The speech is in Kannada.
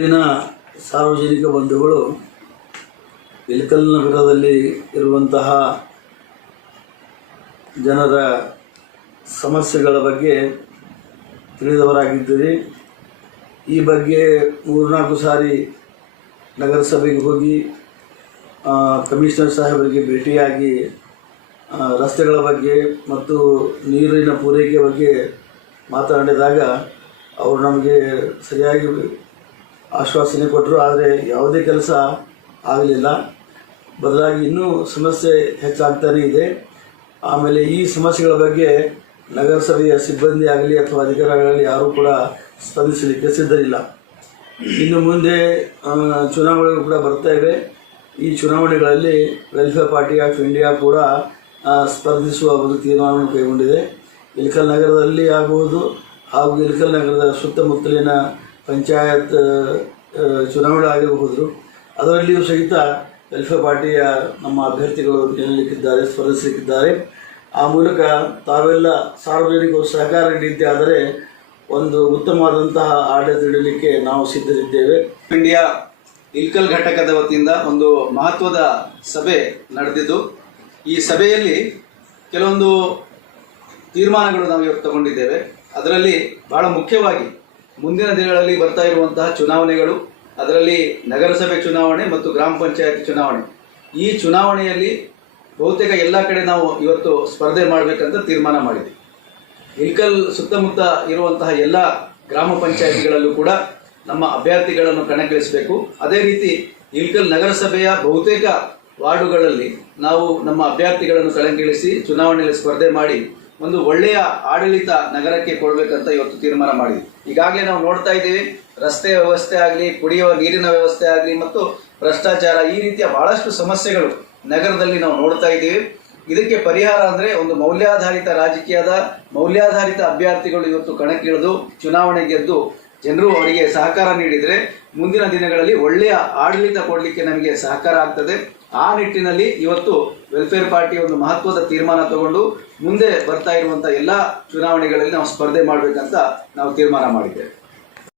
ಇಲ್ಲಿನ ಸಾರ್ವಜನಿಕ ಬಂಧುಗಳು ಇಳಕಲ್ ನಗರದಲ್ಲಿ ಇರುವಂತಹ ಜನರ ಸಮಸ್ಯೆಗಳ ಬಗ್ಗೆ ತಿಳಿದವರಾಗಿದ್ದೀರಿ. ಈ ಬಗ್ಗೆ 3-4 ಸಾರಿ ನಗರಸಭೆಗೆ ಹೋಗಿ ಕಮಿಷನರ್ ಸಾಹೇಬರಿಗೆ ಭೇಟಿಯಾಗಿ ರಸ್ತೆಗಳ ಬಗ್ಗೆ ಮತ್ತು ನೀರಿನ ಪೂರೈಕೆ ಬಗ್ಗೆ ಮಾತನಾಡಿದಾಗ ಅವರು ನಮಗೆ ಸರಿಯಾಗಿ ಆಶ್ವಾಸನೆ ಕೊಟ್ಟರು. ಆದರೆ ಯಾವುದೇ ಕೆಲಸ ಆಗಲಿಲ್ಲ. ಬದಲಾಗಿ ಇನ್ನೂ ಸಮಸ್ಯೆ ಹೆಚ್ಚಾಗ್ತಾನೇ ಇದೆ. ಆಮೇಲೆ ಈ ಸಮಸ್ಯೆಗಳ ಬಗ್ಗೆ ನಗರಸಭೆಯ ಸಿಬ್ಬಂದಿ ಆಗಲಿ ಅಥವಾ ಅಧಿಕಾರಿಗಳಾಗಲಿ ಯಾರೂ ಕೂಡ ಸ್ಪಂದಿಸಲಿಕ್ಕೆ ಸಿದ್ಧರಿಲ್ಲ. ಇನ್ನು ಮುಂದೆ ಚುನಾವಣೆಗಳು ಕೂಡ ಬರ್ತಾ ಇವೆ. ಈ ಚುನಾವಣೆಗಳಲ್ಲಿ ವೆಲ್ಫೇರ್ ಪಾರ್ಟಿ ಆಫ್ ಇಂಡಿಯಾ ಕೂಡ ಸ್ಪರ್ಧಿಸುವ ಒಂದು ತೀರ್ಮಾನವನ್ನು ಕೈಗೊಂಡಿದೆ. ಇಳಕಲ್ ನಗರದಲ್ಲಿ ಆಗಬಹುದು ಹಾಗೂ ಇಳಕಲ್ ನಗರದ ಸುತ್ತಮುತ್ತಲಿನ ಪಂಚಾಯತ್ ಚುನಾವಣೆ ಆಗಿರಬಹುದು. ಅದರಲ್ಲಿಯೂ ಸಹಿತ ವೆಲ್ಫೇರ್ ಪಾರ್ಟಿಯ ನಮ್ಮ ಅಭ್ಯರ್ಥಿಗಳು ನಿಲ್ಲಲಿಕ್ಕಿದ್ದಾರೆ, ಸ್ಪರ್ಧಿಸಲಿಕ್ಕಿದ್ದಾರೆ. ಆ ಮೂಲಕ ತಾವೆಲ್ಲ ಸಾರ್ವಜನಿಕರು ಸಹಕಾರ ನೀಡಿದ್ದೇ ಆದರೆ ಒಂದು ಉತ್ತಮವಾದಂತಹ ಆಡಳಿತ ನೀಡಲಿಕ್ಕೆ ನಾವು ಸಿದ್ಧರಿದ್ದೇವೆ. ಇಂಡಿಯಾ ಇಳಕಲ್ ಘಟಕದ ವತಿಯಿಂದ ಒಂದು ಮಹತ್ವದ ಸಭೆ ನಡೆದಿದ್ದು, ಈ ಸಭೆಯಲ್ಲಿ ಕೆಲವೊಂದು ತೀರ್ಮಾನಗಳು ನಾವು ಇವತ್ತು ತಗೊಂಡಿದ್ದೇವೆ. ಅದರಲ್ಲಿ ಬಹಳ ಮುಖ್ಯವಾಗಿ ಮುಂದಿನ ದಿನಗಳಲ್ಲಿ ಬರ್ತಾ ಇರುವಂತಹ ಚುನಾವಣೆಗಳು, ಅದರಲ್ಲಿ ನಗರಸಭೆ ಚುನಾವಣೆ ಮತ್ತು ಗ್ರಾಮ ಪಂಚಾಯತ್ ಚುನಾವಣೆ, ಈ ಚುನಾವಣೆಯಲ್ಲಿ ಬಹುತೇಕ ಎಲ್ಲ ಕಡೆ ನಾವು ಇವತ್ತು ಸ್ಪರ್ಧೆ ಮಾಡಬೇಕಂತ ತೀರ್ಮಾನ ಮಾಡಿದ್ವಿ. ಇಳಕಲ್ ಸುತ್ತಮುತ್ತ ಇರುವಂತಹ ಎಲ್ಲ ಗ್ರಾಮ ಪಂಚಾಯತಿಗಳಲ್ಲೂ ಕೂಡ ನಮ್ಮ ಅಭ್ಯರ್ಥಿಗಳನ್ನು ಕಣಕ್ಕಿಳಿಸಬೇಕು. ಅದೇ ರೀತಿ ಇಳಕಲ್ ನಗರಸಭೆಯ ಬಹುತೇಕ ವಾರ್ಡುಗಳಲ್ಲಿ ನಾವು ನಮ್ಮ ಅಭ್ಯರ್ಥಿಗಳನ್ನು ಕಣಕ್ಕಿಳಿಸಿ ಚುನಾವಣೆಯಲ್ಲಿ ಸ್ಪರ್ಧೆ ಮಾಡಿ ಒಂದು ಒಳ್ಳೆಯ ಆಡಳಿತ ನಗರಕ್ಕೆ ಕೊಡಬೇಕಂತ ಇವತ್ತು ತೀರ್ಮಾನ ಮಾಡಿದ್ವಿ. ಈಗಾಗಲೇ ನಾವು ನೋಡ್ತಾ ಇದ್ದೀವಿ, ರಸ್ತೆ ವ್ಯವಸ್ಥೆ ಆಗಲಿ, ಕುಡಿಯುವ ನೀರಿನ ವ್ಯವಸ್ಥೆ ಆಗಲಿ ಮತ್ತು ಭ್ರಷ್ಟಾಚಾರ, ಈ ರೀತಿಯ ಬಹಳಷ್ಟು ಸಮಸ್ಯೆಗಳು ನಗರದಲ್ಲಿ ನಾವು ನೋಡ್ತಾ ಇದ್ದೀವಿ. ಇದಕ್ಕೆ ಪರಿಹಾರ ಅಂದರೆ ಒಂದು ಮೌಲ್ಯಾಧಾರಿತ ರಾಜಕೀಯದ ಮೌಲ್ಯಾಧಾರಿತ ಅಭ್ಯರ್ಥಿಗಳು ಇವತ್ತು ಕಣಕ್ಕಿಳಿದು ಚುನಾವಣೆ ಗೆದ್ದು ಜನರು ಅವರಿಗೆ ಸಹಕಾರ ನೀಡಿದರೆ ಮುಂದಿನ ದಿನಗಳಲ್ಲಿ ಒಳ್ಳೆಯ ಆಡಳಿತ ಕೊಡಲಿಕ್ಕೆ ನಮಗೆ ಸಹಕಾರ ಆಗ್ತದೆ. ಆ ನಿಟ್ಟಿನಲ್ಲಿ ಇವತ್ತು ವೆಲ್ಫೇರ್ ಪಾರ್ಟಿ ಒಂದು ಮಹತ್ವದ ತೀರ್ಮಾನ ತಗೊಂಡು ಮುಂದೆ ಬರ್ತಾ ಇರುವಂಥ ಎಲ್ಲ ಚುನಾವಣೆಗಳಲ್ಲಿ ನಾವು ಸ್ಪರ್ಧೆ ಮಾಡಬೇಕಂತ ನಾವು ತೀರ್ಮಾನ ಮಾಡಿದ್ದೇವೆ.